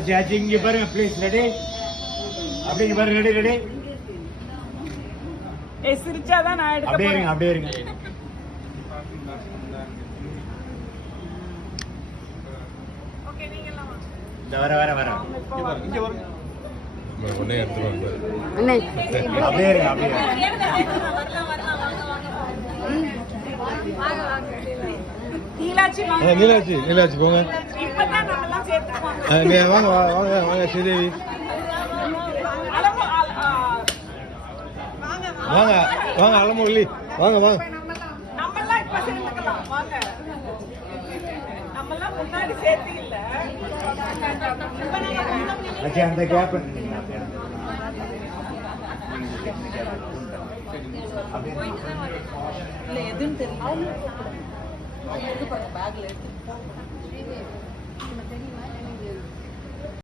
ஆச்சு ஆச்சு இங்க பாருங்க ப்ளீஸ் ரெடி அப்படிங்க பாருங்க ரெடி ரெடி சிரிச்சாதான் நான் எடுக்க அப்படியே இருங்க அப்படியே இருங்க ஓகே நீங்க எல்லாம் வர வர வர இங்க வருங்க ஒண்ணே எடுத்துருவாங்க அப்படியே இருங்க அப்படியே நீலாச்சி வாங்க நீலாச்சி போங்க இப்பதான் நம்ம எல்லாம் சேர்த்துப்பாங்க வாங்க வாங்க வாங்க ஸ்ரீதேவி வாங்க வாங்க அலமுரளி வாங்க வாங்க நம்மெல்லாம் இப்ப சேர்த்துக்கலாம் வாங்க நம்மெல்லாம் முன்னாடி சேர்த்து இல்ல ஆச்சு அந்த கேப் இல்ல எதுன்னு தெரியல பேக்ல